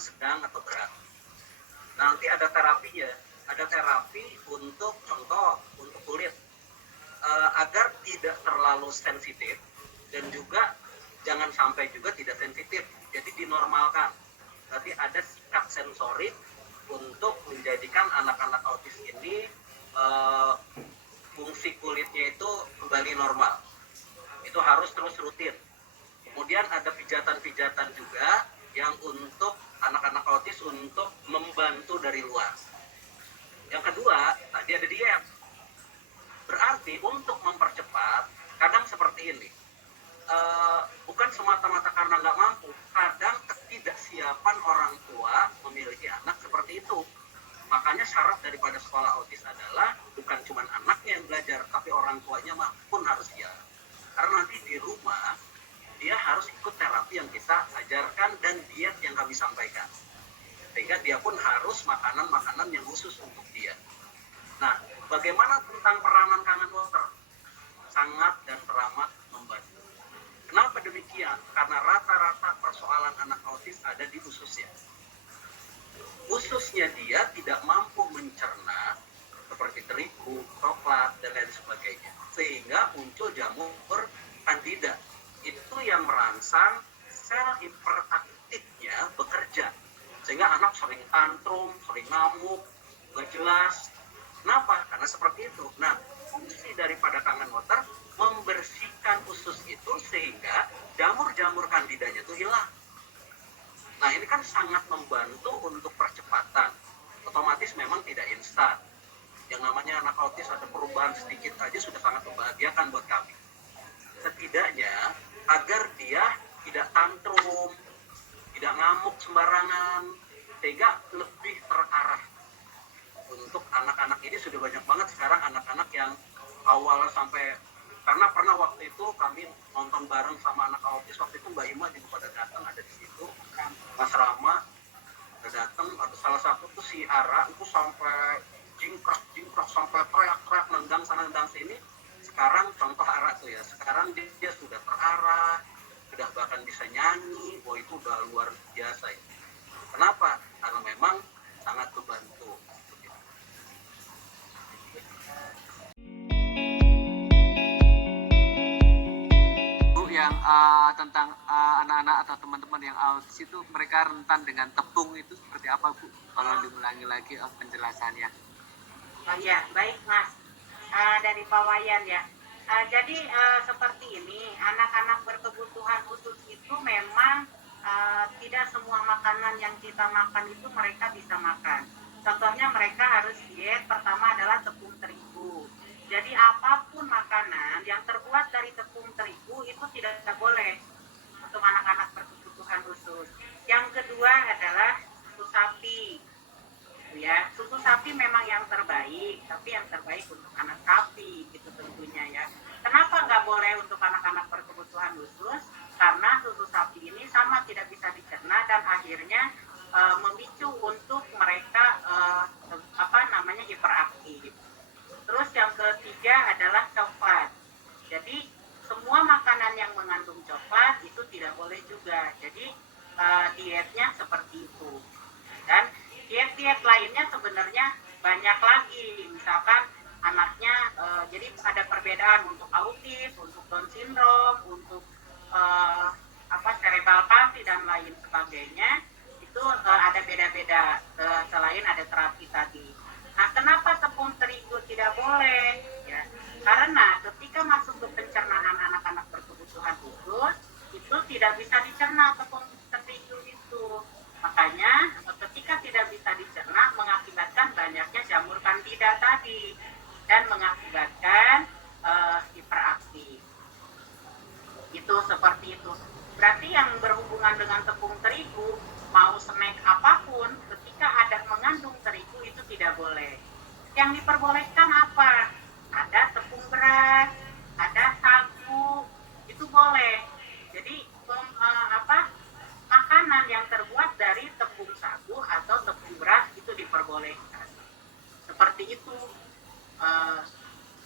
sedang, atau berat. Nanti ada terapinya, ada terapi untuk contoh untuk kulit, agar tidak terlalu sensitif dan juga jangan sampai juga tidak sensitif, jadi dinormalkan. Berarti ada sikap sensorik untuk menjadikan anak-anak autis ini fungsi kulitnya itu kembali normal. Itu harus terus rutin. Kemudian ada pijatan-pijatan juga yang untuk anak-anak autis untuk membantu dari luar. Yang kedua, tadi ada diet. Berarti untuk mempercepat, kadang seperti ini. Bukan semata-mata karena nggak mampu, kadang ketidaksiapan orang tua memiliki anak seperti itu. Makanya syarat daripada sekolah autis adalah bukan cuma anaknya yang belajar, tapi orang tuanya pun harus siap. Karena nanti di rumah dia harus ikut terapi yang kita ajarkan dan diet yang kami sampaikan. Sehingga dia pun harus makanan-makanan yang khusus untuk dia. Nah, bagaimana tentang peranan kangen water? Sangat dan teramat membantu. Kenapa demikian? Karena rata-rata persoalan anak autis ada di ususnya. Ususnya dia tidak mampu mencerna seperti terigu, coklat, dan lain sebagainya. Sehingga muncul jamur kandida. Itu yang merangsang sel hiperaktifnya bekerja. Sehingga anak sering tantrum, sering ngamuk, gak jelas. Kenapa? Karena seperti itu. Nah, fungsi daripada kangen water membersihkan usus itu sehingga jamur-jamur kandidanya itu hilang. Nah, ini kan sangat membantu untuk percepatan. Otomatis memang tidak instan. Yang namanya anak autis ada perubahan sedikit aja sudah sangat membahagiakan buat kami. Setidaknya agar dia tidak tantrum, tidak ngamuk sembarangan, sehingga lebih terarah. Untuk anak-anak ini sudah banyak banget sekarang anak-anak yang awal sampai, karena pernah waktu itu kami nonton bareng sama anak autis, waktu itu Mbak Ima juga pada datang, ada di situ, Mas Rama ada datang, atau salah satu tuh si Ara itu sampai jingkrak sampai teriak-teriak, nendang sana nendang sini. Sekarang contoh Ara tuh ya, sekarang dia sudah terarah, sudah bahkan bisa nyanyi. Wah, itu udah luar biasa ya. Kenapa? Karena memang sangat membantu. Yang tentang anak-anak atau teman-teman yang autis itu, mereka rentan dengan tepung itu seperti apa, Bu? Kalau diulangi lagi penjelasannya. Oh iya, baik Mas. Dari Pak Wayan ya. Jadi seperti ini, anak-anak berkebutuhan khusus itu memang tidak semua makanan yang kita makan itu mereka bisa makan. Contohnya mereka harus diet, pertama adalah tepung terigu. Jadi apapun makanan yang terbuat dari tepung terigu itu tidak boleh untuk anak-anak berkebutuhan khusus. Yang kedua adalah susu sapi. Ya, susu sapi memang yang terbaik, tapi yang terbaik untuk anak sapi gitu tentunya ya. Kenapa nggak boleh untuk anak-anak berkebutuhan khusus? Karena susu sapi ini sama tidak bisa dicerna dan akhirnya memicu untuk mereka hiperaktif. Terus yang ketiga adalah coklat. Jadi semua makanan yang mengandung coklat itu tidak boleh juga. Jadi dietnya seperti itu. Dan diet-diet lainnya sebenarnya banyak lagi. Misalkan anaknya jadi ada perbedaan untuk autis, untuk Down syndrome, untuk cerebral palsy dan lain sebagainya. Itu ada beda-beda selain ada terapi tadi. Nah, kenapa tepung terigu tidak boleh? Ya, karena ketika masuk ke pencernaan anak-anak berkebutuhan khusus, itu tidak bisa dicerna tepung terigu itu. Makanya ketika tidak bisa dicerna mengakibatkan banyaknya jamur kandida tadi dan mengakibatkan hiperaktif. Itu seperti itu. Berarti yang berhubungan dengan tepung terigu, mau snack apapun, ketika ada mengandung terigu itu tidak boleh. Yang diperbolehkan apa? Ada tepung beras, ada sagu, itu boleh. Jadi makanan yang terbuat dari tepung sagu atau tepung beras itu diperbolehkan. Seperti itu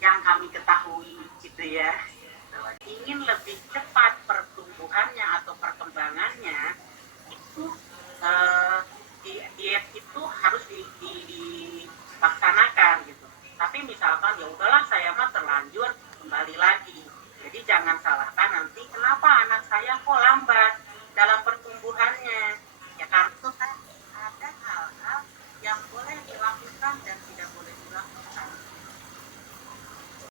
yang kami ketahui gitu ya. Ingin lebih cepat pertumbuhannya atau perkembangannya itu ya udahlah saya mah terlanjur kembali lagi. Jadi jangan salahkan nanti kenapa anak saya kok lambat.